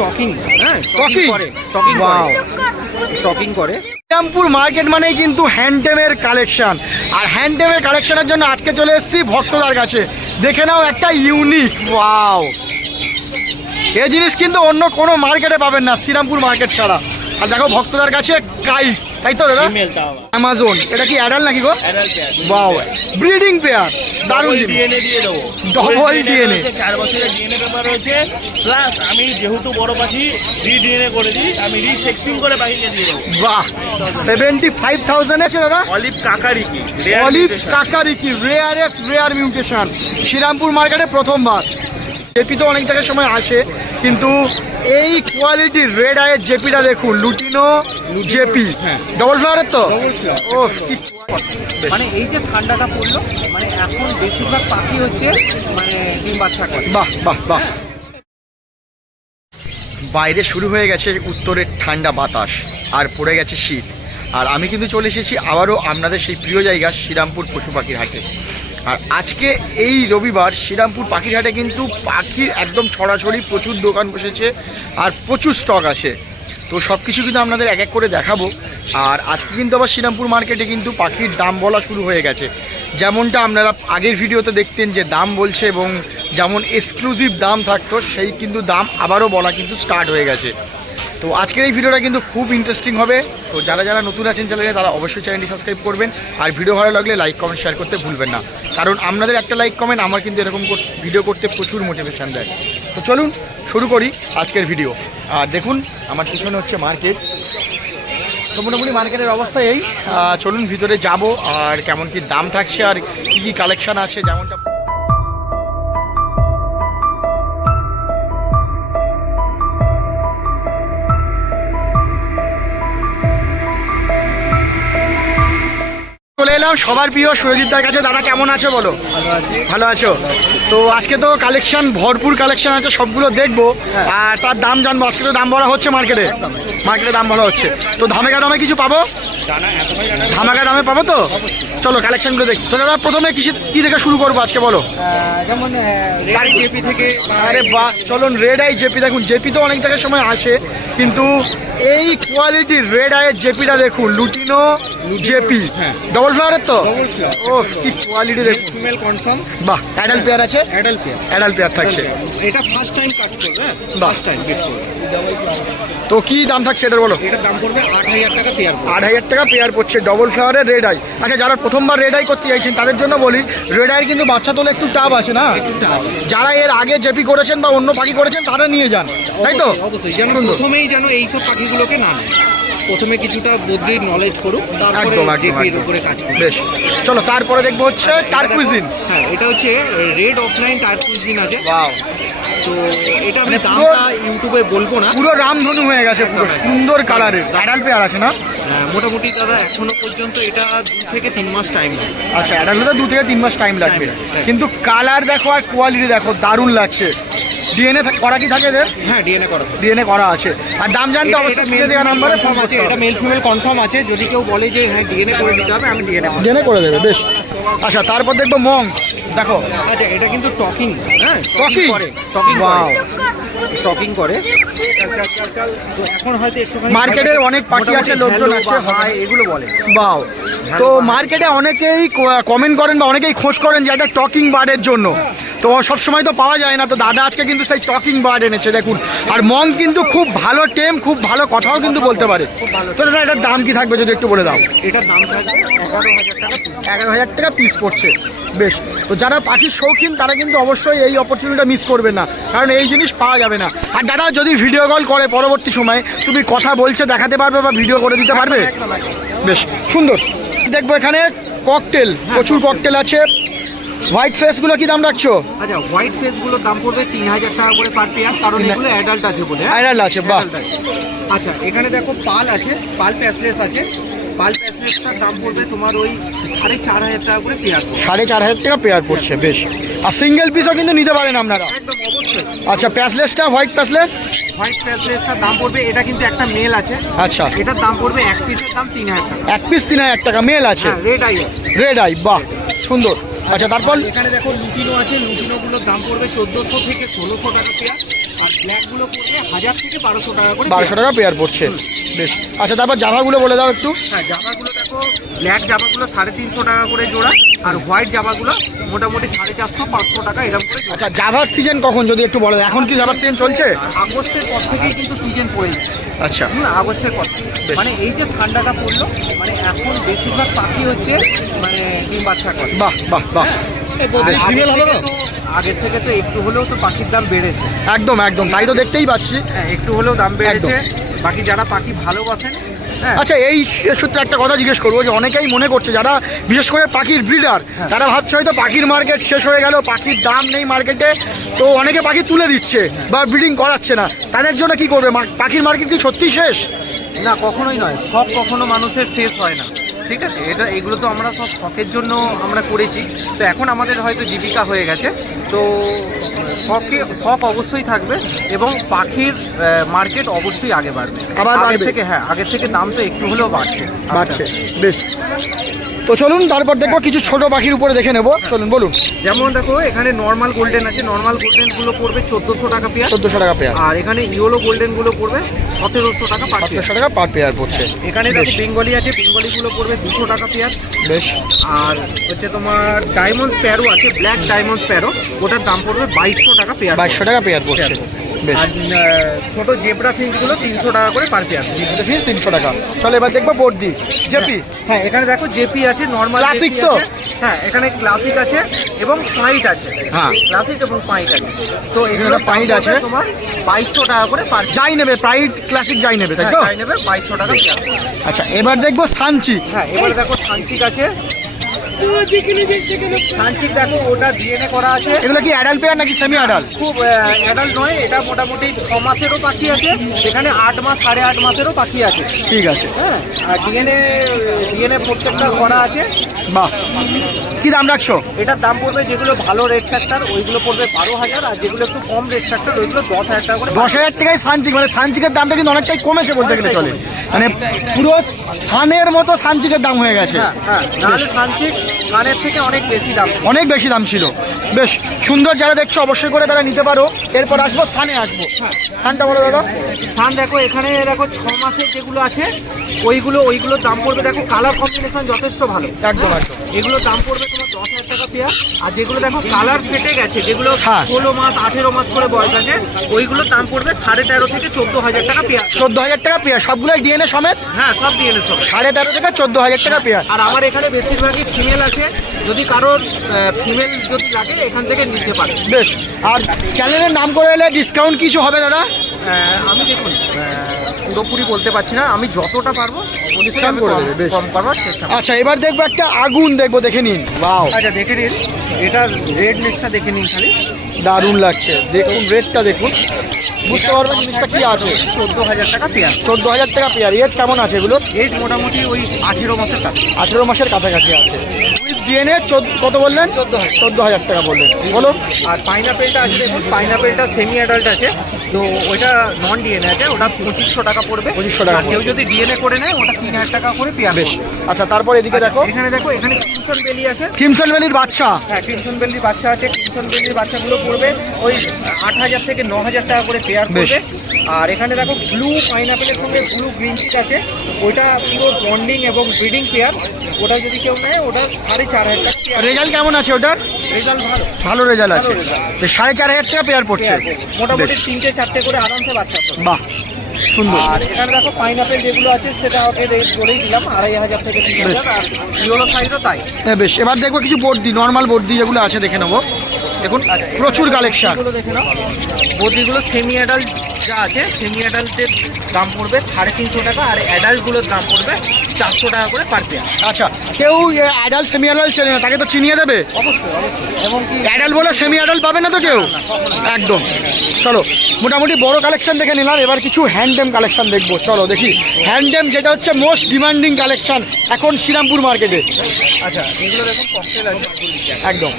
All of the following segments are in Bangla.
টকিং হ্যাঁ Talking? করে টকিং Wow. করে টকিং করে। শ্রীরামপুর মার্কেট মানেই কিন্তু হ্যান্ডটেমের কালেকশন। আর হ্যান্ডটেমের কালেকশনের জন্য আজকে চলে এসেছি ভক্তদার কাছে। দেখে নাও একটা ইউনিক ওয়াও এই জিনিস কিন্তু অন্য কোনো মার্কেটে পাবেন না শ্রীরামপুর মার্কেট ছাড়া। আর দেখো ভক্তদের কাছে কাই তাই তো দাদা? অ্যামাজন এটা কি অ্যাডাল নাকি গো? ওয়াও ব্রিডিং পেয়ার দারুণ ডিএনএ দিয়ে দেবো। DNA রয়েছে, চার বছরের ডিএনএ পেপার রয়েছে। প্লাস আমি যেহেতু বড় পাখি রিডিএনএ করে দিই আমি রিসেক্সিং করে পাখিকে দিয়ে দেবো। বাহ সেভেন্টি ফাইভ থাউজেন্ড আছে দাদা। Olive kakariki olive kakariki rarest rare mutation Shrirampur মার্কেটে প্রথমবার। জেপি তো অনেক জায়গায় সময় আসে কিন্তু এই কোয়ালিটির রেড আয়ের জেপিটা দেখুন লুটিনো জেপি। ডবল ফ্লাওয়ারের তো? ও মানে এই যে ঠান্ডাটা পড়ল মানে এখন বেশিরভাগ পাখি হচ্ছে মানে ডিম বাচ্চা করে। বাহ বাহ বাহ। বাইরে শুরু হয়ে গেছে উত্তরের ঠান্ডা বাতাস আর পড়ে গেছে শীত। আর আমি কিন্তু চলে এসেছি আবারও আপনাদের সেই প্রিয় জায়গা শ্রীরামপুর পশু পাখির হাটে। আর আজকে এই রবিবার শ্রীরামপুর পাখির হাটে কিন্তু পাখির একদম ছড়াছড়ি প্রচুর দোকান বসেছে আর প্রচুর স্টক আছে। তো সব কিছু কিন্তু আপনাদের এক এক করে দেখাবো। আর আজকে কিন্তু আবার শ্রীরামপুর মার্কেটে কিন্তু পাখির দাম বলা শুরু হয়ে গেছে। যেমনটা আপনারা আগের ভিডিওতে দেখতেন যে দাম বলছে এবং যেমন এক্সক্লুসিভ দাম থাকতো, সেই কিন্তু দাম আবারও বলা কিন্তু স্টার্ট হয়ে গেছে। তো আজকের এই ভিডিওটা কিন্তু খুব ইন্টারেস্টিং হবে। তো যারা যারা নতুন আছেন চ্যানেলে, তারা অবশ্যই চ্যানেলটি সাবস্ক্রাইব করবেন। আর ভিডিও ভালো লাগলে লাইক কমেন্ট শেয়ার করতে ভুলবেন না। কারণ আপনাদের একটা লাইক কমেন্ট আমার কিন্তু এরকম ভিডিও করতে প্রচুর মোটিভেশন দেয়। তো চলুন শুরু করি আজকের ভিডিও আর দেখুন, আমার পিছনে হচ্ছে মার্কেট তো মোটামুটি মার্কেটের অবস্থা এই। চলুন ভিতরে যাব, আর কেমন কি দাম থাকছে, আর কি কি কালেকশান আছে, যেমনটা এলাম। সবার প্রিয় সুরজিৎদার কাছে। দাদা কেমন আছো বলো? ভালো আছো? তো আজকে তো কালেকশন ভরপুর কালেকশন আছে সবগুলো দেখব। আর তার দাম জানব। আজকে তো দাম বলা হচ্ছে মার্কেটে মার্কেটে দাম বলা হচ্ছে। তো ধামেকা দামে কিছু পাবো? ধামাকা দামে পাবো তো? চলো কালেকশনগুলো দেখি। তো দাদা প্রথমে কিসে কি থেকে শুরু করব আজকে বলো? যেমন গাড়ি জেপি থেকে আরে বাহ! চলুন রেড আই জেপি দেখুন। জেপি তো অনেক জায়গায় সময় আসে কিন্তু এই কোয়ালিটির রেড আইয়ের জেপিটা দেখুন। Lutino JP. ডবল ফ্লাওয়ারের তো? ও কি কোয়ালিটি দেখুন। ফিমেল কনফার্ম বাহ অ্যাডাল্ট পেয়ার আছে? অ্যাডাল্ট পেয়ার অ্যাডাল্ট পেয়ার থাকছে। এটা ফার্স্ট টাইম কাজ করবে ফার্স্ট টাইম গেট করবে। তো কি দাম থাকছে এটার বলো? এটার দাম পড়বে আট হাজার টাকা পেয়ার আট হাজার টাকা পেয়ার পড়ছে ডবল ফ্লাওয়ারের রেড আই আচ্ছা যারা প্রথমবার রেড আই করতে চাইছেন তাদের জন্য বলি রেড আইয়ের কিন্তু বাচ্চা তোলে একটু টাপ আছে না? যারা এর আগে জেপি করেছেন বা অন্য পাখি করেছেন তারা নিয়ে যান। তাই তো? অবশ্যই যেন প্রথমেই যেন এইসব পাখিগুলোকে না নেয়। প্রথমে কিছুটা বদ্রির নলেজ করুক তারপরে একদম একদম জেপির একদম। উপরে কাজ করুক। বেশ চলো তারপরে দেখব হচ্ছে টার্কুইজিন হ্যাঁ এটা হচ্ছে রেড অফলাইন টার্কুইজিন আছে। ওয়াও তো এটা আমি মানে দামটা ইউটিউবে বলব না। পুরো রামধনু হয়ে গেছে পুরো একদম। সুন্দর কালারের অ্যাডাল্ট পেয়ার আছে না? হ্যাঁ, মোটামুটি দাদা এখনও পর্যন্ত এটা দু থেকে তিন মাস টাইম আচ্ছা অ্যাডাল্ট হতে দু থেকে তিন মাস টাইম লাগবে। Time লাগবে। কিন্তু কালার দেখো আর কোয়ালিটি দেখো দারুণ লাগছে। ডিএনএ করা কি থাকে এদের? হ্যাঁ ডিএনএ করা ডিএনএ করা আছে। আর দাম জানতে অবশ্যই স্ক্রিনে দেওয়া নাম্বারে ফোন আছে এটা মেল ফিমেল কনফার্ম আছে। যদি কেউ বলে যে হ্যাঁ ডিএনএ করে দিতে হবে আমি ডিএনএ ডিএনএ করে দেবে। বেশ। আচ্ছা তারপর দেখব মং দেখো। আচ্ছা এটা কিন্তু টকিং। হ্যাঁ Talking? করে টকিং টকিং করে। এখন হয়তো একটুখানি মার্কেটের অনেক পাখি আছে, লোকজন আছে, বা এগুলো বলে। বাও। তো মার্কেটে অনেকেই কমেন্ট করেন বা অনেকেই খোঁজ করেন যে একটা টকিং বার্ডের জন্য। তো সব সময় তো পাওয়া যায় না। তো দাদা আজকে কিন্তু সেই টকিং বার্ড এনেছে দেখুন। আর মং কিন্তু খুব ভালো টেম খুব ভালো কথাও কিন্তু বলতে পারে। তো দাদা এটার দাম কি থাকবে যদি একটু বলে দাও? এটার দাম থাকবে এগারো হাজার টাকা এগারো হাজার টাকা পিস পড়ছে। বেশ তো যারা পাখির শৌখিন তারা কিন্তু অবশ্যই এই অপরচুনিটিটা মিস করবে না। কারণ এই জিনিস পাওয়া যাবে না। আর দাদা যদি ভিডিও কল করে পরবর্তী সময় তুমি কথা বলছে দেখাতে পারবে বা ভিডিও করে দিতে পারবে। বেশ সুন্দর। দেখব এখানে ককটেল প্রচুর ককটেল আছে। হোয়াইট ফেসগুলো কি দাম রাখছো? আচ্ছা হোয়াইট ফেসগুলোর দাম পড়বে তিন হাজার টাকা করে পার পেয়ার কারণ এগুলো অ্যাডাল্ট আছে বলে অ্যাডাল্ট আছে, বাহ। আচ্ছা এখানে দেখো পাল আছে পাল প্যাসলেস আছে। পাল প্যাসলেসটার দাম পড়বে তোমার ওই সাড়ে চার হাজার টাকা করে পেয়ার সাড়ে চার হাজার টাকা পেয়ার পড়ছে বেশ। আর সিঙ্গেল পিসও কিন্তু নিতে পারেন আপনারা। একদম অবশ্যই। আচ্ছা প্যাসলেসটা হোয়াইট প্যাসলেস হোয়াইট প্যাসলেসটার দাম পড়বে এটা কিন্তু একটা মেল আছে। আচ্ছা। এটার দাম পড়বে এক পিসের দাম তিন হাজার টাকা। এক পিস তিন হাজার টাকা মেল আছে। রেড আই রেড আই বাহ সুন্দর। আচ্ছা তারপর? এখানে দেখো লুটিনো আছে লুটিনোগুলোর দাম পড়বে চোদ্দোশো থেকে ষোলোশো টাকা পেয়ার আর ব্ল্যাকগুলো পড়বে হাজার থেকে বারোশো টাকা করে বারোশো টাকা পেয়ার পড়ছে। বেশ। আচ্ছা তারপর জামাগুলো বলে দাও একটু। হ্যাঁ জামাগুলো ব্ল্যাক জামাগুলো সাড়ে তিনশো টাকা করে জোড়া আর হোয়াইট জামাগুলো মোটামুটি সাড়ে চারশো পাঁচশো টাকা এরকম করে জোড়া। আচ্ছা জাভার সিজন কখন যদি একটু বলো? এখন কি জাভার সিজন চলছে? আগস্টের পর থেকেই কিন্তু সিজন পড়ে যায় আচ্ছা। হুম, আগস্টের পর থেকে। মানে এই যে ঠান্ডাটা পড়ল মানে এখন বেশিরভাগ পাখি হচ্ছে মানে ডিম বাচ্চা করে। বাহ বাহ বাহ। আর আগের থেকে তো? আগের থেকে তো একটু হলেও তো পাখির দাম বেড়েছে। একদম একদম। তাই তো দেখতেই পাচ্ছি। হ্যাঁ একটু হলেও দাম বেড়েছে। বাকি যারা পাখি ভালোবাসেন হ্যাঁ আচ্ছা এই সূত্রে একটা কথা জিজ্ঞেস করব যে অনেকেই মনে করছে যারা বিশেষ করে পাখির ব্রিডার তারা ভাবছে হয়তো পাখির মার্কেট শেষ হয়ে গেল পাখির দাম নেই মার্কেটে তো অনেকে পাখি তুলে দিচ্ছে বা ব্রিডিং করাচ্ছে না। তাদের জন্য কি করবে? পাখির মার্কেট কি সত্যিই শেষ? না কখনোই নয়। সব কখনো মানুষের শেষ হয় না। ঠিক আছে? এটা এগুলো তো আমরা সব শখের জন্য আমরা করেছি। তো এখন আমাদের হয়তো জীবিকা হয়ে গেছে। তো শখে শখ অবশ্যই থাকবে এবং পাখির মার্কেট অবশ্যই আগে বাড়বে। আবার আগের থেকে হ্যাঁ আগের থেকে দাম তো একটু হলেও বাড়ছে। বাড়ছে বেশ। তো চলুন তারপর দেখব কিছু ছোট পাখির উপরে দেখে নেব। চলুন বলুন। যেমন দেখো এখানে নর্মাল গোল্ডেন আছে। নর্মাল গোল্ডেনগুলো পড়বে চোদ্দোশো টাকা পেয়ার। চোদ্দোশো টাকা পেয়ার। আর এখানে ইয়েলো গোল্ডেনগুলো পড়বে সতেরোশো টাকা পার সতেরোশো টাকা পার পেয়ার পড়ছে। এখানে দেখো বেঙ্গলি আছে বেঙ্গলিগুলো পড়বে দুশো টাকা পেয়ার। বেশ। আর হচ্ছে তোমার ডায়মন্ড স্প্যারো আছে ব্ল্যাক ডায়মন্ড স্প্যারো ওটার দাম পড়বে বাইশশো টাকা পেয়ার। বাইশশো টাকা পেয়ার পড়ছে। আর ছোট জেব্রা ফিঞ্চগুলো তিনশো টাকা করে পার পেয়ার ফিস তিনশো টাকা। চলো এবার দেখব বর্দি। জেপি? হ্যাঁ এখানে দেখো জেপি আছে নর্মাল Classic তো? হ্যাঁ এখানে ক্লাসিক আছে এবং পাইট আছে। হ্যাঁ। ক্লাসিক এবং পাইট আছে। তো এগুলো এখানে পাইট আছে। তোমার বাইশশো টাকা করে পার যাই নেবে প্রাইড ক্লাসিক যাই নেবে তাই তো? হ্যাঁ, নেবে বাইশশো টাকা আচ্ছা এবার দেখব সাঞ্চি হ্যাঁ এবার দেখো সানচিক আছে। সানচিক দেখো ওটা ডিএনএ করা আছে। এগুলো কি অ্যাডাল্ট পেয়ার নাকি সেমি অ্যাডাল্ট খুব অ্যাডাল্ট নয় এটা মোটামুটি ছ মাসেরও পাখি আছে। সেখানে আট মাস সাড়ে আট মাসেরও পাখি আছে। ঠিক আছে। হ্যাঁ আর ডিএনএ ডিএনএ প্রত্যেকটা করা আছে। বাহ। কি দাম রাখছো? এটার দাম পড়বে যেগুলো ভালো রেট ফ্যাক্টর ওইগুলো পড়বে বারো হাজার আর যেগুলো একটু কম রেট ফ্যাক্টর ওইগুলো দশ হাজার টাকা করে দশ হাজার টাকায় সানচিক মানে সানচিকের দামটা কিন্তু অনেকটাই কমেছে বলতে গেলে চলে। মানে পুরো সানের মতো সানচিকের দাম হয়ে গেছে। হ্যাঁ হ্যাঁ নাহলে সানচিক সানের থেকে অনেক বেশি দাম। অনেক বেশি দাম ছিল। বেশ সুন্দর যারা দেখছ অবশ্যই করে তারা নিতে পারো। এরপর আসব সানে আসব। সানটা বলো দাদা। সান দেখো এখানে দেখো ছ মাসের যেগুলো আছে ওইগুলো ওইগুলোর দাম পড়বে। দেখো কালার কম্বিনেশন যথেষ্ট ভালো। একদম একদম। এগুলোর দাম পড়বে পেয়ার আর যেগুলো দেখো কালার ফেটে গেছে যেগুলো হ্যাঁ। ষোলো মাস আঠেরো মাস করে বয়স আছে ওইগুলোর দাম পড়বে সাড়ে তেরো থেকে চোদ্দ হাজার টাকা পেয়ার চোদ্দ হাজার টাকা পেয়ার সবগুলোই ডিএনএ সমেত? হ্যাঁ সব এনে সব সাড়ে তেরো থেকে চোদ্দ হাজার টাকা পেয়ার আর আমার এখানে বেশিরভাগই ফিমেল আছে যদি কারোর ফিমেল যদি লাগে এখান থেকে নিতে পারে। বেশ আর চ্যানেলের নাম করে এলে ডিসকাউন্ট কিছু হবে দাদা? আমি দেখুন পুরোপুরি বলতে পারছি না। আমি যতটা পারব অবশ্যই করে দেবে, বেশ। কম করবার চেষ্টা আচ্ছা এবার দেখব একটা আগুন দেখব দেখে নিন। বাও আচ্ছা দেখে নিন। এটার রেড নেসটা দেখে নিন খালি। দারুণ লাগছে। দেখুন রেটটা দেখুন। বুঝতে পারবেন জিনিসটা কি আছে। চোদ্দ হাজার টাকা পেয়ার। চোদ্দ হাজার টাকা পেয়ার। এজ কেমন আছে এগুলো এজ মোটামুটি ওই আঠেরো মাসের কাছে আঠেরো মাসের কাছাকাছি আছে। ডিএনএ কত বললেন? চোদ্দ হাজার। টাকা বললেন। বলুন। আর পাইনাপেলটা আছে দেখুন পাইনাপেলটা সেমি অ্যাডাল্ট আছে তো ওইটা নন ডিএনএ আছে ওটা পঁচিশশো টাকা পড়বে। পঁচিশশো টাকা কেউ যদি ডিএনএ করে নেয় ওটা তিন হাজার টাকা করে পেয়ার বেশ। আচ্ছা তারপর এদিকে দেখো। এখানে দেখো এখানে ক্রিমসন বেলি আছে। ক্রিমসন ভ্যালির বাচ্চা। হ্যাঁ ক্রিমসন বেলির বাচ্চা আছে। ক্রিমসন বেলির বাচ্চাগুলো পড়বে ওই আট হাজার থেকে ন হাজার টাকা করে পেয়ার। পড়বে আর এখানে দেখো ব্লু পাইনাপেলের সঙ্গে ব্লু গ্রিন চিক আছে। ওইটা পুরো বন্ডিং এবং ব্রিডিং পেয়ার ওটা যদি কেউ নেয় ওটা সাড়ে চার হাজার টাকা রেজাল্ট কেমন আছে ওটার? রেজাল্ট ভালো। ভালো রেজাল্ট আছে। সাড়ে চার হাজার টাকা পেয়ার পড়ছে। মোটামুটি তিনটে চারটে করে আরামসে বাচ্চা বাহ সুন্দর। আর এখানে দেখো পাইনাপেল যেগুলো আছে সেটা ওকে রেট বলেই দিলাম আড়াই হাজার থেকে তিন হাজার আর ইয়েলো সাইজও তাই। হ্যাঁ বেশ। এবার দেখব কিছু বর্দি নর্মাল বর্দি যেগুলো আছে দেখে নেব। দেখুন প্রচুর কালেকশন দেখে নাও। বদ্রিগুলো সেমি অ্যাডাল্ট যা আছে সেমি অ্যাডাল্টের দাম পড়বে সাড়ে তিনশো টাকা আর অ্যাডাল্টগুলোর দাম পড়বে চারশো টাকা করে পার পেয়ার আচ্ছা কেউ অ্যাডাল্ট সেমি অ্যাডাল্ট চেনে না তাকে তো চিনিয়ে দেবে? অবশ্যই অবশ্যই। অ্যাডাল্ট বলে সেমি অ্যাডাল্ট পাবে না তো কেউ? একদম। চলো মোটামুটি বড় কালেকশন দেখে নিলাম এবার কিছু হ্যান্ডেম কালেকশন দেখব। চলো দেখি। হ্যান্ডেম যেটা হচ্ছে মোস্ট ডিমান্ডিং কালেকশন এখন শ্রীরামপুর মার্কেটে আচ্ছা এগুলো দেখুন ককটেল আছে একদম।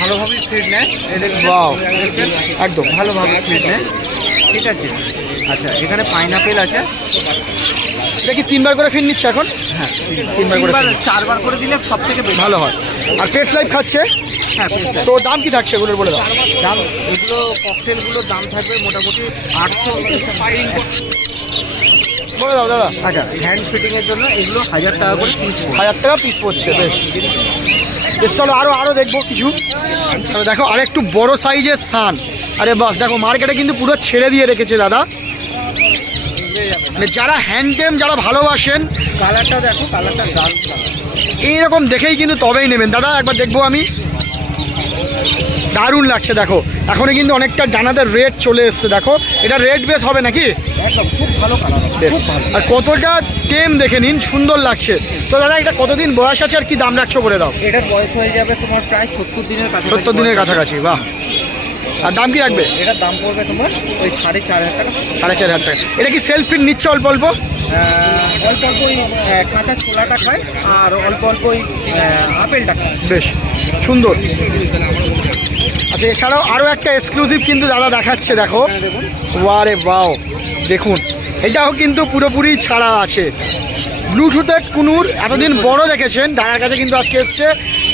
ভালোভাবে নেয়। এদের একদম। ভালোভাবে নেয়। ঠিক আছে। আচ্ছা এখানে পাইনাপেল আছে। এটা কি তিনবার করে ফিন নিচ্ছে এখন? হ্যাঁ তিনবার করে চারবার করে দিলে সব থেকে বেশি। ভালো হয়। আর পেট লাইফ খাচ্ছে? হ্যাঁ তো দাম কি থাকছে এগুলোর বলে দাও। দাম এগুলো ককটেলগুলোর দাম থাকবে মোটামুটি আটশো বলে দাও দাদা। আচ্ছা হ্যান্ড ফিটিংয়ের জন্য এগুলো হাজার টাকা করে পিস হাজার টাকা পিস পড়ছে বেশ। বেশ চলো আরও আরও দেখব কিছু। দেখো আর একটু বড় সাইজের সান আরে বাস দেখো মার্কেটে কিন্তু পুরো ছেড়ে দিয়ে রেখেছে দাদা। মানে যারা হ্যান্ডটেম যারা ভালোবাসেন কালারটা দেখো কালারটা দারুণ এইরকম দেখেই কিন্তু তবেই নেবেন। দাদা একবার দেখব আমি। দারুণ লাগছে দেখো। এখনই কিন্তু অনেকটা ডানাদের রেট চলে এসছে দেখো। এটা রেট বেস হবে নাকি? খুব ভালো বেশ। আর কতটা টেম দেখে নিন সুন্দর লাগছে। তো দাদা এটা কতদিন বয়স আছে আর কি দাম রাখছো বলে দাও? এটার বয়স হয়ে যাবে তোমার প্রায় সত্তর দিনের কাছে সত্তর দিনের কাছাকাছি বাহ। আর দাম কি রাখবে? এটার দাম পড়বে তোমার ওই সাড়ে চার হাজার টাকা। সাড়ে চার হাজার টাকা। এটা কি সেলফ প্রিন্ট নিচ্ছে অল্প অল্প? অল্প অল্প ওই কাঁচা ছোলাটা খায় আর অল্প অল্প ওই আপেলটা খায়। বেশ সুন্দর। আচ্ছা এছাড়াও আরও একটা এক্সক্লুসিভ কিন্তু দাদা দেখাচ্ছে দেখো। হ্যাঁ, ওয়ারে বাও দেখুন। এটাও কিন্তু পুরোপুরি ছাড়া আছে। ব্লুটুথের কুনুর এতদিন বড় দেখেছেন দাদার কাছে কিন্তু আজকে এসছে।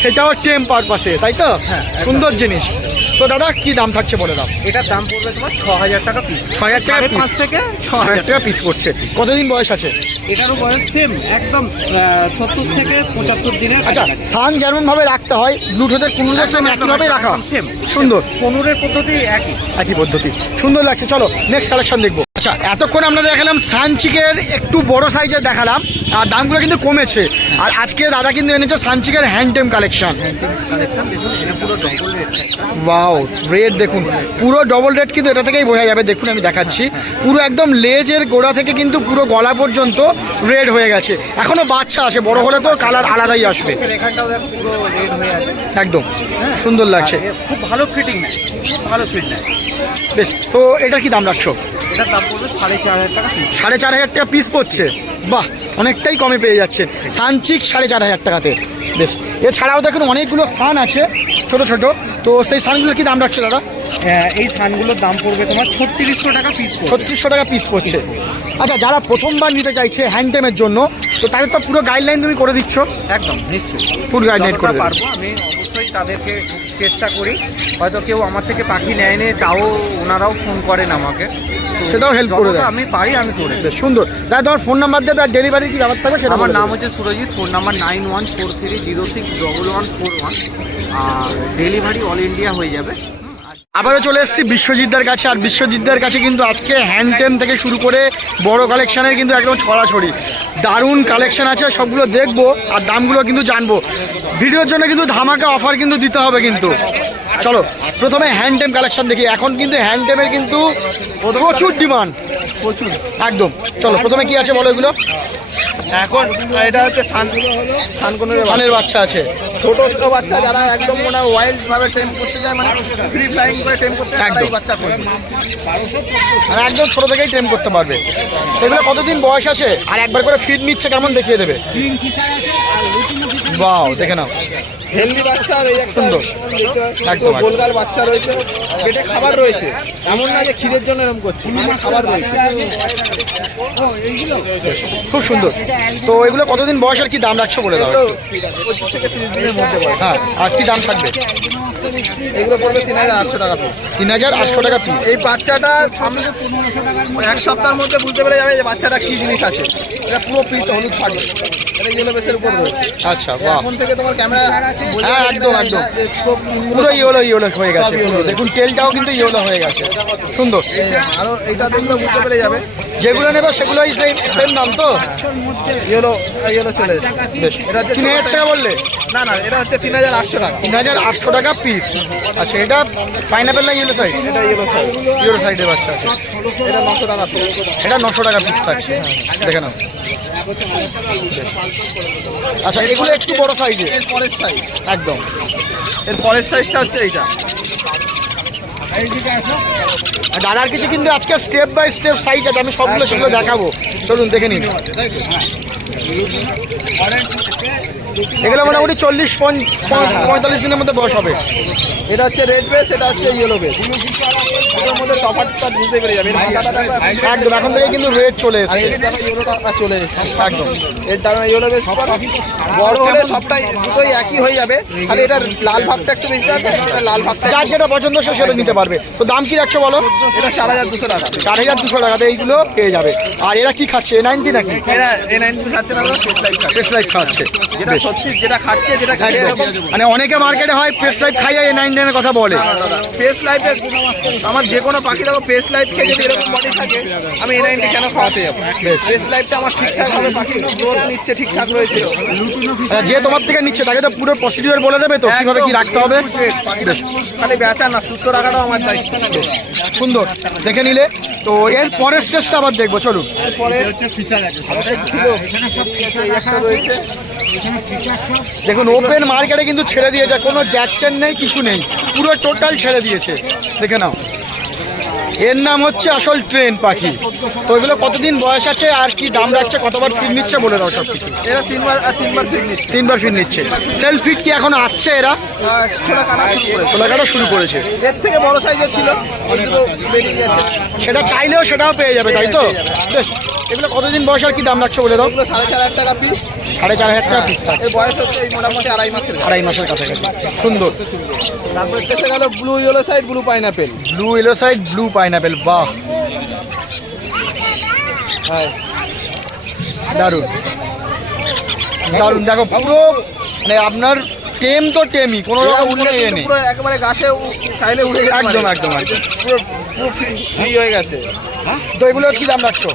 সেটাও টেম পারপাসে তাই তো? হ্যাঁ, সুন্দর জিনিস। তো দাদা কি দাম থাকছে বলে দাও? এটার দাম পড়বে তোমার ছ হাজার টাকা পিস ছ হাজার টাকা পাঁচ থেকে ছ হাজার টাকা পিস পড়ছে। কতদিন বয়স আছে? এটারও বয়স সেম একদম সত্তর থেকে পঁচাত্তর দিনের আচ্ছা সান যেমনভাবে রাখতে হয় ব্লুটুথের কুনুরের সেম একইভাবেই রাখা। সেম সুন্দর। পনুরের পদ্ধতি একই। একই পদ্ধতি। সুন্দর লাগছে চলো নেক্সট কালেকশন দেখব। আচ্ছা এতক্ষণ আমরা দেখালাম সানচিকের একটু বড় সাইজের দেখালাম আর দামগুলো কিন্তু কমেছে। আর আজকে দাদা কিন্তু এনেছে সানচিকের hand tame collection wow red দেখুন। পুরো ডবল রেড কিন্তু এটা থেকেই বোঝা যাবে। দেখুন আমি দেখাচ্ছি। পুরো একদম লেজের গোড়া থেকে কিন্তু পুরো গলা পর্যন্ত রেড হয়ে গেছে। এখনও বাচ্চা আছে বড় হলে তো কালার আলাদাই আসবে। হয়ে একদম। সুন্দর লাগছে। খুব ভালো ফিটিং খুব ভালো ফিট বেশ তো এটার কি দাম রাখছো? এটার দাম সাড়ে চার হাজার টাকা পিস সাড়ে চার হাজার টাকা পিস পড়ছে। বাহ অনেকটাই কমে পেয়ে যাচ্ছেন সানচিক সাড়ে চার হাজার টাকাতে। বেশ এছাড়াও দেখুন অনেকগুলো সান আছে ছোট ছোট। তো সেই সানগুলোর কি দাম রাখছে দাদা? এই সানগুলোর দাম পড়বে তোমার ছত্রিশশো টাকা পিস ছত্রিশশো টাকা পিস পড়ছে। আচ্ছা যারা প্রথমবার নিতে চাইছে হ্যান্ডটেমের জন্য তো তাদের তো পুরো গাইডলাইন তুমি করে দিচ্ছ? একদম নিশ্চয়ই। ফুল গাইডলাইন করে পারব আমি অবশ্যই তাদেরকে চেষ্টা করি। হয়তো কেউ আমার থেকে পাখি নেয়নি তাও ওনারাও ফোন করেন আমাকে। সেটাও হেল্প করে দেয়। আমি পারি আমি করে। বেশ সুন্দর দাদা তোমার ফোন নাম্বার দেবে আর ডেলিভারি কি ব্যাপার থাকবে সেটা আমার নাম হচ্ছে Surajit phone number nine one four three zero six double one four one আর ডেলিভারি অল ইন্ডিয়া হয়ে যাবে আবারও চলে এসেছি বিশ্বজিৎদার কাছে। আর বিশ্বজিৎদার কাছে কিন্তু আজকে হ্যান্ডটেম থেকে শুরু করে বড় কালেকশনের কিন্তু একদম ছড়াছড়ি। দারুণ কালেকশন আছে, সবগুলো দেখব আর দামগুলো কিন্তু জানব। ভিডিওর জন্য কিন্তু ধামাকা অফার কিন্তু দিতে হবে কিন্তু। চলো, প্রথমে হ্যান্ডটেম কালেকশন দেখি। এখন কিন্তু হ্যান্ডটেমের কিন্তু প্রচুর ডিমান্ড প্রচুর একদম। চলো, প্রথমে কি আছে বলো এগুলো? এখন এটা হচ্ছে সান সানকনের ফানের বাচ্চা আছে। ছোট ছোট বাচ্চা যারা একদম মনে হয় ওয়াইল্ড ভাবে টেম করতে যায় মানে ফ্রি ফ্লাইং করে টেম করতে যায় একদম। বাচ্চা করবে। আর একদম ছোট থেকেই ট্রেন করতে পারবে। এগুলো কতদিন বয়স আছে? আর একবার করে ফিড নিচ্ছে কেমন দেখিয়ে দেবে? বাও দেখে নাও। হেলদি বাচ্চা আর এই একটা সুন্দর। একদম, গোলগাল বাচ্চা রয়েছে। পেটে খাবার রয়েছে। এমন না যে খিদের জন্য এরকম করছে। খাবার রয়েছে। খুব সুন্দর। তো এগুলো কতদিন বয়স আর কি দাম রাখছো বলে দাও পঁচিশ থেকে তিরিশ দিনের মধ্যে হ্যাঁ আর কি দাম থাকবে? এগুলো পড়বে তিন হাজার আটশো টাকা পিস তিন হাজার আটশো টাকা পিস এই বাচ্চাটা সামনে এক সপ্তাহের মধ্যে বুঝতে পেরে যাবে যে বাচ্চাটা কি জিনিস আছে। এটা পুরো পিস হলুদ থাকবে এটা ইয়েলো বেসের উপর রয়েছে। আচ্ছা এখন থেকে তোমার ক্যামেরা হ্যাঁ, একদম, একদম। পুরো ইয়েলো ইয়েলো হয়ে গেছে। দেখুন তেলটাও কিন্তু ইয়েলো হয়ে গেছে। সুন্দর। আরও এটা দেখলে বুঝতে পেরে যাবে। যেগুলো নেব সেগুলোই সেম সেম দাম তো? ইয়েলো ইয়েলো চলে এসেছে। এটা হচ্ছে তিন হাজার টাকা বললে? না না এটা হচ্ছে তিন হাজার আটশো টাকা। তিন হাজার আটশো টাকা পিস আচ্ছা এটা পাইনাপেল না ইয়েলো সাইড এটা ইয়েলো সাইজ ইয়েলো সাইডের বাচ্চা আছে। এটা নশো টাকা পিস এটা নশো টাকা পিস থাকছে দেখে নাও। আচ্ছা এগুলো একটু বড় সাইজের পরের সাইজ একদম। এর পরের সাইজটা হচ্ছে এইটা। দাদার কিছু কিন্তু আজকে স্টেপ বাই স্টেপ সাইজ আছে আমি সবগুলো সেগুলো দেখাবো। চলুন দেখে নিন। এগুলো মোটামুটি চল্লিশ পঁয়তাল্লিশ দিনের মধ্যে বয়স হবে। এটা হচ্ছে রেড বেস এটা হচ্ছে ইয়েলো বেস দুটোর মধ্যে তফাৎটা বুঝতে পেরে যাবে। একদম এখন থেকে কিন্তু রেড চলে আর এসছে। ইয়েলোটা চলে এসেছে। একদম। এর ইয়েলো বড় হলে সবটাই দুটোই একই হয়ে যাবে। খালি এটার লাল ভাগটা একটু বেশি থাকবে লাল ভাগটা যার যেটা পছন্দ সে সেটা নিতে পারবে। তো দাম কি রাখছো বলো? এটা চার হাজার দুশো টাকা। চার হাজার দুশো টাকাতে এইগুলো পেয়ে যাবে। আর এরা কি খাচ্ছে? নাইনটি নাকি? এরা এ নাইনটি খাচ্ছে না ফেস লাইট খাচ্ছে। পেস লাইট খাচ্ছে। যেটা সত্যি যেটা খাচ্ছে যেটা মানে অনেকে মার্কেটে হয় পেস খাইয়ে এ নাইন নাইনের কথা বলে। ফেস লাইফে আমার যে কোনো পাখি দেখো লাইফ খেয়ে যদি এরকম বডি থাকে আমি নাইনটি কেন খাওয়াতে যাব? ফেস লাইফটা আমার ঠিকঠাক ভাবে পাখি গ্রোথ নিচ্ছে ঠিকঠাক রয়েছে। আচ্ছা, যে তোমার থেকে নিচ্ছে তাকে তো পুরো প্রসিডিওর বলে দেবে তো কীভাবে কি রাখতে হবে? খালি বেচা না সুস্থ রাখাটাও আমার দায়িত্ব। সুন্দর। দেখে নিলে। তো এর পরের স্টেজটা আবার দেখব চলুন। পরে ছিল। এই একটা রয়েছে। দেখুন ওপেন মার্কেটে কিন্তু ছেড়ে দিয়েছে কোনো জ্যাকসেন নেই, কিছু নেই। পুরো টোটাল ছেড়ে দিয়েছে। দেখে নাও। এর নাম হচ্ছে আসল ট্রেন পাখি। তো এগুলো কতদিন বয়স আছে আর কি দাম রাখছে কতবার ফিট নিচ্ছে বলে দাও সব কিছু। এরা তিনবার তিনবার ফিট নিচ্ছে। তিনবার ফিট নিচ্ছে। সেলফ ফিট কি এখন আসছে এরা? খোলা কাটা শুরু করেছে। এর থেকে বড় সাইজের ছিল সেটা চাইলেও সেটাও পেয়ে যাবে তাই তো? এগুলো কতদিন বয়স আর কি দাম রাখছে বলে দাও? সাড়ে চার হাজার টাকা পিস সাড়ে চার হাজার টাকা পিস থাকে এর বয়স হচ্ছে এই মোটামুটি আড়াই মাসের আড়াই মাসের কাছাকাছি। সুন্দর। তারপর এসে গেল blue yellow side blue pineapple blue yellow side blue pineapple বাহ। দারুণ। দারুণ দেখো পুরো মানে আপনার টেম তো টেমই কোনো রকম ইয়ে নেই। একেবারে গাছে চাইলে যেতে একদম, একদম, একদম। পুরো পুরো ফ্রি হয়ে গেছে। তো এগুলো কি দাম রাখছো?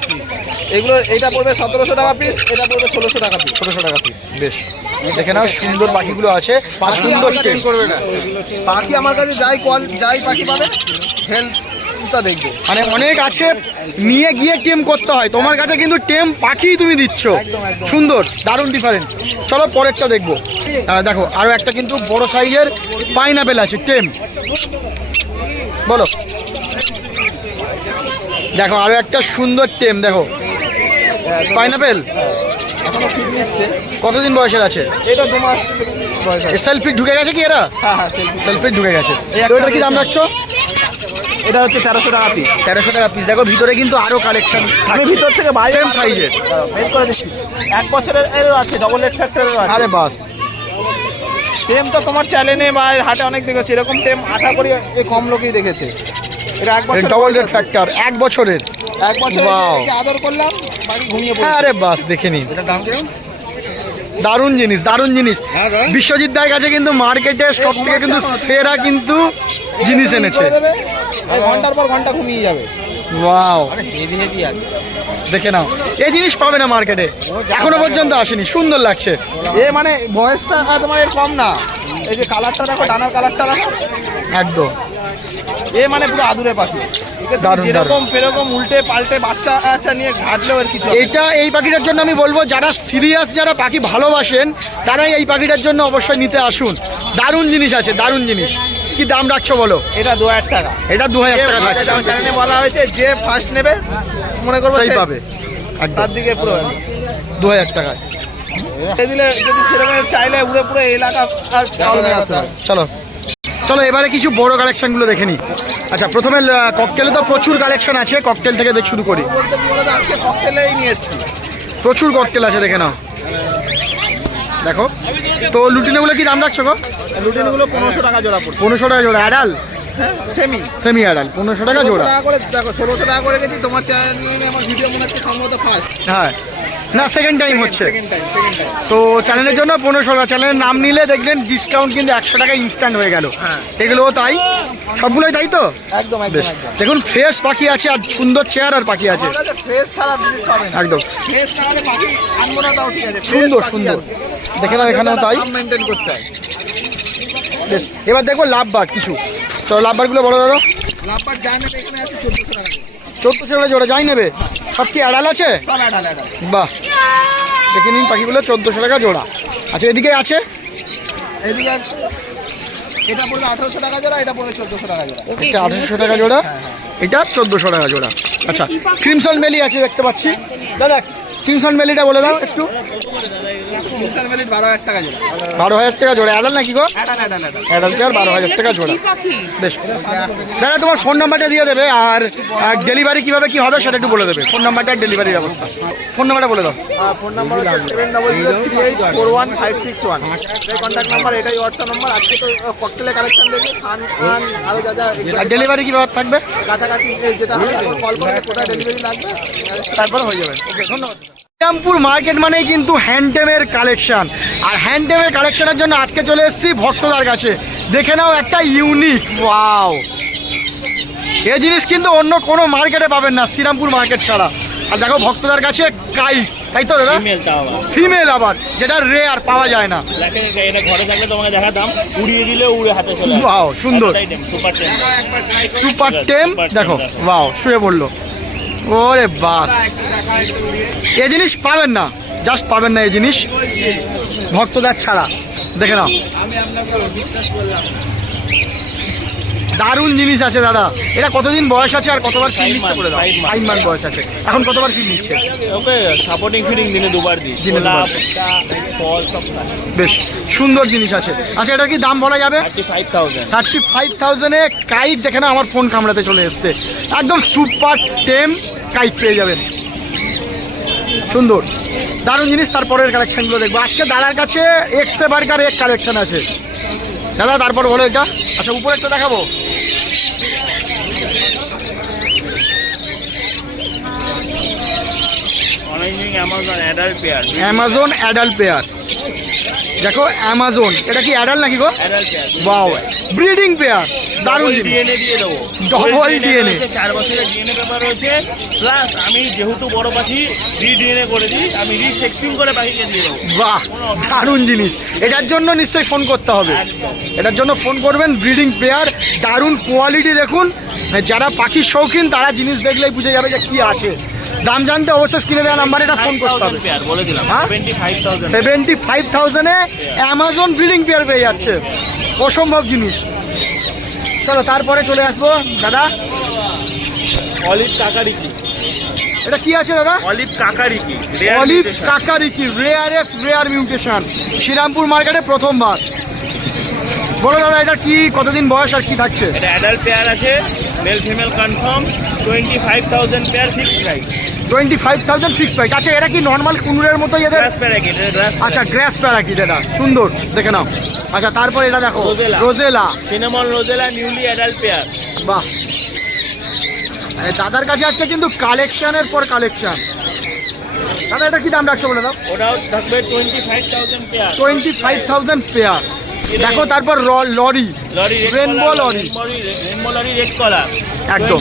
এগুলো এটা পড়বে সতেরোশো টাকা পিস এটা পড়বে ষোলোশো টাকা পিস ষোলোশো টাকা পিস বেশ। দেখে নাও সুন্দর পাখিগুলো আছে। সুন্দর করবে না। পাখি আমার কাছে যাই কল যাই পাখি পাবে হেলথটা দেখবে। মানে অনেক আছে নিয়ে গিয়ে টেম করতে হয়। তোমার কাছে কিন্তু টেম পাখি তুমি দিচ্ছ। সুন্দর দারুণ ডিফারেন্স চলো পরেরটা দেখব। দেখো আরও একটা কিন্তু বড় সাইজের পাইনাপেল আছে টেম। বলো। দেখো আরও একটা সুন্দর টেম দেখো। পাইনাপেল কতদিন বয়সের আছে? এটা দু মাস সেলফি ঢুকে গেছে কি এরা? হ্যাঁ হ্যাঁ সেলফি ঢুকে গেছে। তো এটার কি দাম রাখছো? এটা হচ্ছে তেরোশো টাকা পিস তেরোশো টাকা পিস দেখো ভিতরে কিন্তু আরও কালেকশন আমি ভিতর থেকে বাইরে Same বার করে size-এর। দিচ্ছি। বের এক বছরের এরও আছে ডবল লেগ ফ্যাক্টরেরও আছে। আরে বাস। টেম তো তোমার চ্যানেলে বা হাটে অনেক দেখেছি এরকম টেম আশা করি এই কম লোকই দেখেছে। এটা এক বছর ডবল রেড ফ্যাক্টর এক বছরের। এক বছর আদর করলাম বাড়ি ঘুমিয়ে আরে বাস দেখে নিন। এটার দাম কীরকম? দারুণ জিনিস দারুণ জিনিস। হ্যাঁ, বিশ্বজিৎ দার কাছে কিন্তু মার্কেটে সব থেকে কিন্তু সেরা কিন্তু জিনিস এনেছে। ঘণ্টার পর ঘণ্টা ঘুমিয়ে যাবে। ওয়াও। হেভি হেভি আছে। দেখে নাও। এই জিনিস পাবে না মার্কেটে। এখনও পর্যন্ত আসেনি। সুন্দর লাগছে। এ মানে বয়সটা তোমার এর কম না। এই যে কালারটা দেখো ডানার কালারটা দেখো। একদম। এ মানে পুরো আদুরে পাখি। যেরকম সেরকম উল্টে পাল্টে বাচ্চা আচ্ছা নিয়ে ঘাটলেও এর কিছু। এইটা এই পাখিটার জন্য আমি বলব যারা সিরিয়াস যারা পাখি ভালোবাসেন তারাই এই পাখিটার জন্য অবশ্যই নিতে আসুন। দারুণ জিনিস আছে দারুণ জিনিস। কি দাম রাখছো বলো? এটা দু হাজার টাকা। এটা দু হাজার টাকা থাকছে। চ্যানেলে বলা হয়েছে যে ফার্স্ট নেবে মনে করব সেই পাবে। তার দিকে পুরো। দু হাজার টাকায়। দিলে যদি সেরকম চাইলে উড়ে পুরো এলাকা আর। চলো। চলো এবারে কিছু বড় কালেকশনগুলো দেখে নিই। আচ্ছা প্রথমে ককটেলে তো প্রচুর কালেকশন আছে ককটেল থেকে দেখ শুরু করি। প্রচুর ককটেল আছে দেখে নাও। দেখো। তো লুটিনেগুলো কি দাম রাখছো গো? লুটিনগুলো পনেরোশো টাকা জোড়া পনেরোশো টাকা জোড়া অ্যাডাল? সেমি সেমি অ্যাডাল পনেরোশো টাকা জোড়া। দেখো ষোলোশো টাকা করে গেছি তোমার চ্যানেল আমার ভিডিও মনে হচ্ছে সম্ভবত ফার্স্ট হ্যাঁ। না সেকেন্ড টাইম হচ্ছে। তো চ্যানেলের জন্য পনেরোশো টাকা। চ্যানেলের নাম নিলে দেখলেন ডিসকাউন্ট কিন্তু একশো টাকা ইনস্ট্যান্ট হয়ে গেল। হ্যাঁ। এগুলোও তাই? সবগুলোই তাই তো? একদম বেশ। দেখুন ফ্রেশ পাখি আছে আর সুন্দর চেয়ার আর পাখি আছে। একদম। সুন্দর সুন্দর। দেখে নাও এখানেও তাই। এবার দেখব লাভবার কিছু। তো লাভবারগুলো বড় দাদা। লাভবার যায় না এখানে আছে চোদ্দোশো টাকা। চোদ্দোশো টাকা জোড়া যাই নেবে? সব কি আড়াল আছে? বাহ। দেখে নিন পাখিগুলো চোদ্দোশো টাকা জোড়া। আচ্ছা এদিকে আছে? এদিকে আছে। এটা পড়বে আঠারোশো টাকা জোড়া এটা পড়বে চোদ্দোশো টাকা জোড়া। এটা আঠারোশো টাকা জোড়া? এটা চোদ্দোশো টাকা জোড়া। আচ্ছা ক্রিমসন মেলি আছে দেখতে পাচ্ছি। দাদা ক্রিমসন মেলিটা বলে দাও একটু। বারো হাজার টাকা জোড়া। অ্যাডাল নাকি গো? অ্যাডাল পেয়ার বারো হাজার টাকা জোড়া? বেশ। দাদা তোমার ফোন নাম্বারটা দিয়ে দেবে আর ডেলিভারি কীভাবে কি হবে সেটা একটু বলে দেবে। ফোন নাম্বারটা ডেলিভারি ব্যবস্থা। ফোন নাম্বারটা বলে দাও। Phone number seven double zero three eight four one five six one এই কন্ট্যাক্ট নাম্বার এটাই হোয়াটসঅ্যাপ নাম্বার আজকে তো ককটেলের কালেকশন দেখি খান খান আরও যা যা ডেলিভারি কীভাবে থাকবে? কাছাকাছি যেটা কল করে কোথায় ডেলিভারি লাগবে তারপর হয়ে যাবে। ওকে ধন্যবাদ। শ্রীরামপুর মার্কেট মানেই কিন্তু হ্যান্ডটেমের কালেকশন। আর হ্যান্ডটেমের কালেকশনের জন্য আজকে চলে এসেছি ভক্তদার কাছে। দেখে নাও একটা ইউনিক ওয়াও এই জিনিস কিন্তু অন্য কোনো মার্কেটে পাবেন না শ্রীরামপুর মার্কেট ছাড়া। আর দেখো ভক্তদার কাছে কাই তাই তো দাদা? ফিমেল আবার। যেটা রে আর পাওয়া যায় না। দেখেন ঘরে থাকলে তোমাকে দেখাতাম উড়িয়ে দিলে উড়ে হাতে চলে আসবে সুন্দর। সুপার টেম দেখো ওয়াও শুয়ে পড়ল। ওরে বাস। এ জিনিস পাবেন না জাস্ট পাবেন না এই জিনিস। ভক্তদের ছাড়া। দেখে নাও। দারুণ জিনিস আছে দাদা। এটা কতদিন বয়স আছে আর কতবার ফিল নিচ্ছে বলে দাও. ফাইভ মান্থ বয়স আছে। এখন কতবার ফিল নিচ্ছে? ওকে সাপোর্টিং ফিডিং দিনে দুবার দিই। দিনে দুবার। ফল বেশ সুন্দর জিনিস আছে। আচ্ছা এটার কি দাম বলা যাবে? Thirty five thousand thirty five থাউজেন্ডে kite দেখে না আমার ফোন কামড়াতে চলে এসছে। একদম সুপার টেম কাইট পেয়ে যাবেন। সুন্দর। দারুণ জিনিস তারপরের কালেকশনগুলো দেখব। আজকে দাদার কাছে এক্সে বার্গার এক কালেকশন আছে। দাদা তারপর বলো এটা। আচ্ছা উপরে একটা দেখাবো। Amazon adult pair Amazon adult pair দেখো অ্যামাজন এটা কি অ্যাডাল্ট নাকি গো? বাও ব্রিডিং পেয়ার দারুণ ডিএনএ দিয়ে দেবো। DNA রয়েছে, চার বছরের ডিএনএ পেপার রয়েছে। প্লাস আমি যেহেতু বড় পাখি রিডিএনএ করে দিই আমি রিসেক্সিং করে পাখিকে দিয়ে দেবো। বাহ দারুণ জিনিস। এটার জন্য নিশ্চয়ই ফোন করতে হবে। এটার জন্য ফোন করবেন ব্রিডিং পেয়ার দারুণ কোয়ালিটি দেখুন। যারা পাখির শৌখিন তারা জিনিস দেখলেই বুঝে যাবে যে কি আছে। দাম জানতে অবশ্যই স্ক্রিনে দেওয়া নাম্বারে এটা ফোন করতে হবে। সেভেন্টি ফাইভ থাউজেন্ডে অ্যামাজন ব্রিডিং পেয়ার পেয়ে যাচ্ছে। অসম্ভব জিনিস। চলো তারপরে চলে আসব দাদা। Olive kakariki. এটা কি আছে দাদা? Olive kakariki olive kakariki rarest rare mutation Shrirampur মার্কেটে প্রথমবার। বলো দাদা এটা কি কতদিন বয়স আর কি থাকছে? এটা অ্যাডাল্ট পেয়ার আছে। Male female confirm twenty five thousand pair fix price twenty five thousand fix price আচ্ছা এটা কি নর্মাল কুনুরের মতোই এদের? আচ্ছা গ্র্যাস প্যারাকিট এটা। সুন্দর দেখে নাও। আচ্ছা তারপর এটা দেখো rosella. Cinnamon rosella newly adult pair বাহ। দাদার কাছে আজকে কিন্তু কালেকশনের পর কালেকশন দাদা এটা কি দাম রাখছো বলে দাও? ওটাও থাকবে twenty five thousand pair twenty five thousand pair দেখো তারপর lory. Lory Rainbow lorry। Rainbow lory red colour একদম।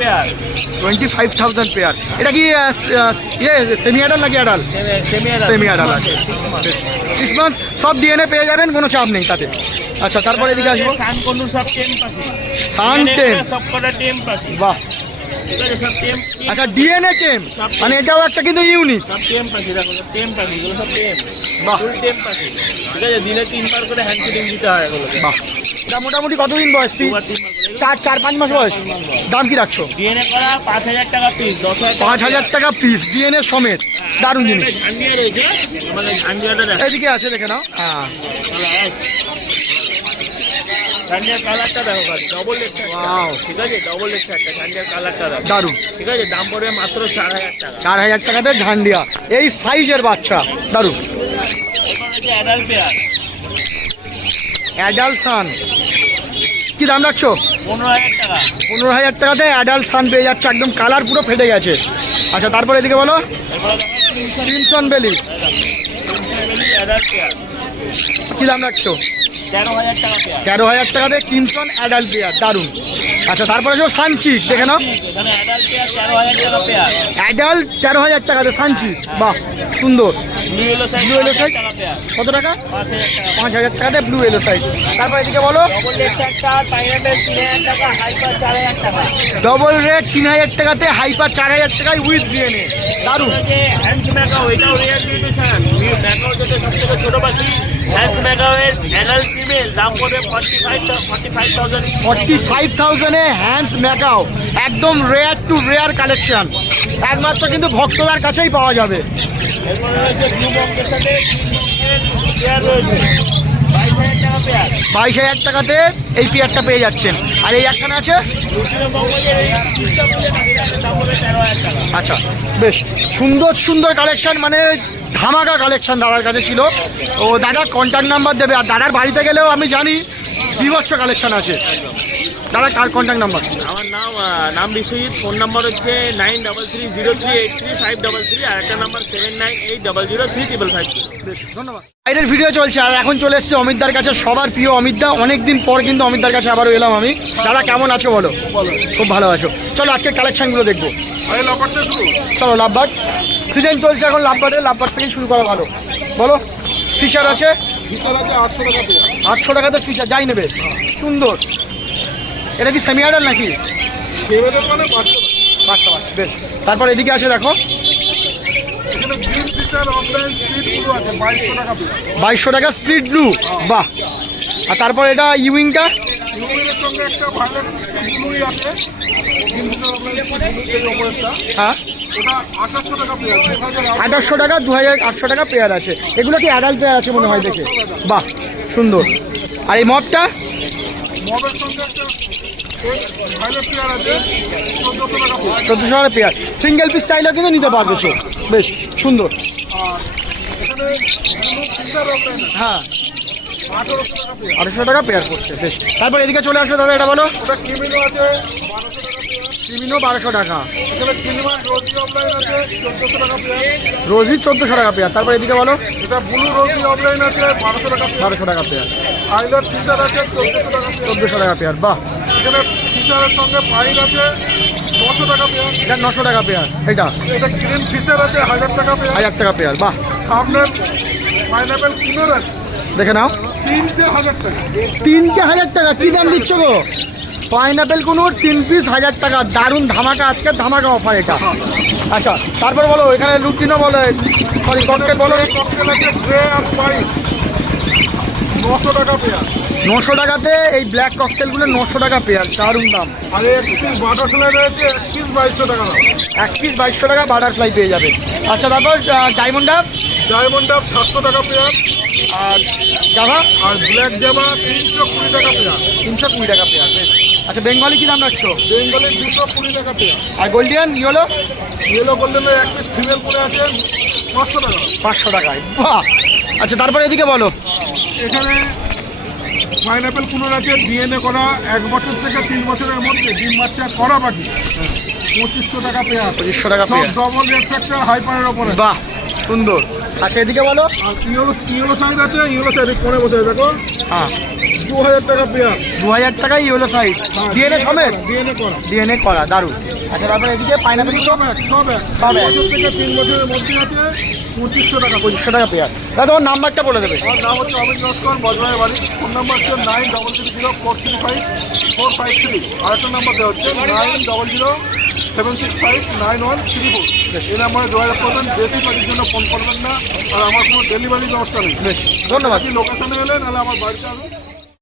Pair twenty five thousand pair এটা কি ইয়ে সেমি আডাল নাকি আডাল সেমি আছে। সিক্স মান্থ সব ডিএনএ পেয়ে যাবেন কোনো চাপ নেই তাতে। আচ্ছা তারপরে এদিকে আসব। সান টেম বাহ। আচ্ছা ডিএনএ টেম। মানে এটাও একটা কিন্তু ইউনিক। বাহ। ঠিক আছে দিনে তিনবার করে হ্যান্ড ফিডিং দিতে হয় এগুলোকে বাহ। এটা মোটামুটি কতদিন বয়স তিন দুবার তিনবার করে। চার চার পাঁচ মাস বয়স? দাম কি রাখছো? ডিএনএ করা পাঁচ হাজার টাকা পিস দশ হাজার পাঁচ হাজার টাকা পিস ডিএনএ সমেত। দারুণ জিনিস। ঝান্ডিয়া রয়েছে মানে ঝান্ডিয়াটা দেখো। এদিকে আছে দেখে নাও। হ্যাঁ। ঝান্ডিয়ার কালারটা দেখো ডবল Wow. ঠিক আছে ডবল লেগটা একটা ঝান্ডিয়ার কালারটা দেখো। দারুণ। ঠিক আছে দাম পড়বে মাত্র চার হাজার টাকা। চার হাজার টাকাতে ঝান্ডিয়া। এই সাইজের বাচ্চা। দারুণ। অ্যাডাল্ট পেয়ার অ্যাডাল্ট সান কি দাম রাখছো? পনেরো হাজার টাকা। পনেরো হাজার টাকাতে অ্যাডাল্ট সান পেয়ে যাচ্ছে একদম কালার পুরো ফেটে গেছে। আচ্ছা তারপরে এদিকে বলো। Crimson belly. কি দাম রাখছো? তেরো হাজার টাকাতে ক্রিমসন অ্যাডাল্ট পেয়ার দারুণ। আচ্ছা তারপরে যে সানচিক দেখে নাও। অ্যাডাল্ট তেরো হাজার টাকা পেয়ার। অ্যাডাল্ট তেরো হাজার টাকাতে সানচিক বাহ সুন্দর। ব্লু এলো সাইজ কত টাকা? পাঁচ হাজার টাকাতে ব্লু এলো সাইজ তারপর এদিকে বলো। ডবল পাইনাপেল তিন হাজার রেট তিন টাকাতে হাইপার চার হাজার টাকায় উইথ ডিএনএ দারুণ। যে হ্যান্ডস ম্যাকাও এটাও রেয়ার মিউটেশন সব থেকে ছোটো পাখি। হ্যান্ডস ম্যাকাও এর অ্যাডাল্ট ফিমেল দাম পড়বে forty five five thousand forty five থাউজেন্ডে hands macaw একদম রেয়ার টু রেয়ার কালেকশন একমাত্র কিন্তু ভক্তদার কাছেই পাওয়া যাবে। বাইশ হাজার টাকাতে এই পেয়ারটা পেয়ে যাচ্ছেন। আর এই একখানে আছে? আচ্ছা বেশ সুন্দর সুন্দর কালেকশন মানে ধামাকা কালেকশন দাদার কাছে ছিল। ও দাদা কন্ট্যাক্ট নাম্বার দেবে, আর দাদার বাড়িতে গেলেও আমি জানি বিভৎস কালেকশন আছে। দাদা, কার কন্ট্যাক্ট নাম্বার নাম বিশ্বজিৎ ফোন নাম্বার হচ্ছে nine double three zero three eight three five double three আর একটা number seven nine eight double zero three triple five ধন্যবাদ। বাইরের ভিডিও চলছে আর এখন চলে এসছে অমিতদার কাছে সবার প্রিয় অমিতদা অনেকদিন পর কিন্তু অমিতদার কাছে আবারও এলাম আমি। দাদা কেমন আছো বলো? খুব ভালো আছো। চলো আজকে কালেকশনগুলো দেখব। চলো লাভবাট সিজন চলছে এখন লাভবাটের লাভবাট থেকেই শুরু করা ভালো। বলো ফিশার আছে? আটশো টাকাতে ফিশার যাই নেবে। সুন্দর। এটা কি সেমি আডাল নাকি? বেশ। তারপর এদিকে আসে দেখো। বাইশশো টাকা স্প্লিট ব্লু বাহ। আর তারপর এটা ইউইংটা? হ্যাঁ। আঠাশশো টাকা দু হাজার আটশো টাকা পেয়ার আছে। এগুলো কি অ্যাডাল্ট পেয়ার আছে মনে হয় দেখে? বাহ সুন্দর। আর এই মপটা চোদ্দোশো টাকা পেয়ার সিঙ্গেল পিস চাইলেও কিন্তু নিতে পারবে সে। বেশ, সুন্দর। হ্যাঁ। আঠারোশো টাকা পেয়ার করছে বেশ। তারপর এদিকে চলে আসবে দাদা, এটা বলো। ক্রিমিনো বারোশো টাকা। রোজি চোদ্দোশো টাকা পেয়ার তারপর এদিকে বলো। এটা ব্লু রোজি অফলাইন আছে বারোশো টাকা বারোশো টাকা পেয়ার আইলার চোদ্দোশো টাকা পেয়ার বাহ। এখানে ফিচারের সঙ্গে পাইন আছে নশো টাকা পেয়ার এটা নশো টাকা পেয়ার এটা এটা গ্রিন ফিচার আছে হাজার টাকা পেয়ার হাজার টাকা পেয়ার বাহ। সামনে পাইনাপেল কুলের আছে। দেখে নাও। তিনটে হাজার টাকা। তিনটে হাজার টাকা কি দাম দিচ্ছ গো? পাইনাপেল কোনো তিন পিস হাজার টাকা দারুণ ধামাকা আজকে ধামাকা অফার এটা। আচ্ছা তারপর বলো এখানে লুটিনও বলে সরি ককটেল বলো। ককটেল আছে গ্রে আর হোয়াইট নশো টাকা পেয়ার নশো টাকাতে এই ব্ল্যাক ককটেলগুলো নশো টাকা পেয়ার দারুণ দাম। আর এক পিস বাটারফ্লাই রয়েছে এক পিস বাইশশো টাকা দাম। এক পিস বাইশশো টাকা বাটারফ্লাই পেয়ে যাবে। আচ্ছা তারপর ডায়মন্ড আপ ডায়মন্ড আপ সাতশো টাকা পেয়ার আর জাভা আর ব্ল্যাক জামা তিনশো কুড়ি টাকা পেয়ার তিনশো কুড়ি টাকা পেয়ার আচ্ছা বেঙ্গলি কী দাম রাখছো? বেঙ্গলের দুশো কুড়ি টাকা পেয়ার আর গোল্ডিয়ান ইয়েলো ইয়েলো গোল্ডেনের এক পিস ফিমেল পরে আছে পাঁচশো টাকা। পাঁচশো টাকায় বাহ। আচ্ছা তারপর এদিকে বলো। এখানে পাইনাপেল কুলোর আছে ডিএনএ করা এক বছর থেকে তিন বছরের মধ্যে ডিম বাচ্চা করা বাকি। পঁচিশশো টাকা পেয়ার পঁচিশশো টাকা পেয়ার ডবল রেফ্লেক্টার হাইপারের ওপরে। বাহ সুন্দর। আচ্ছা এদিকে বলো। আর ইয়েলো ইয়েলো সাইড আছে ইয়েলো সাইড কোণে বসে দেখো। হ্যাঁ। দু হাজার টাকা পেয়ার দু হাজার টাকায় ইয়েলো সাইজ ডিএনএ সমেত? ডিএনএ করা। ডিএনএ করা দারুণ। আচ্ছা তারপর এদিকে পাইনাপেল সব এক সব এক। সব এক। থেকে তিন বছরের মধ্যে আছে। পঁচিশশো টাকা পঁচিশশো টাকা পেয়ার। দাদা তোমার নাম্বারটা বলে দেবে। আমার নাম হচ্ছে অমিত নস্কর বজরায় বাড়ি। ফোন নাম্বার হচ্ছে nine double three zero four three five four five three. আরেকটা নাম্বার দেওয়া হচ্ছে nine double zero seven six five nine one three four. এই নাম্বারে যোগাযোগ করবেন বেশি পাখির জন্য ফোন করবেন না। আর আমার কোনো ডেলিভারি ব্যবস্থা নেই। ধন্যবাদ। লোকেশনে এলে নাহলে আমার বাড়িতে আসুন।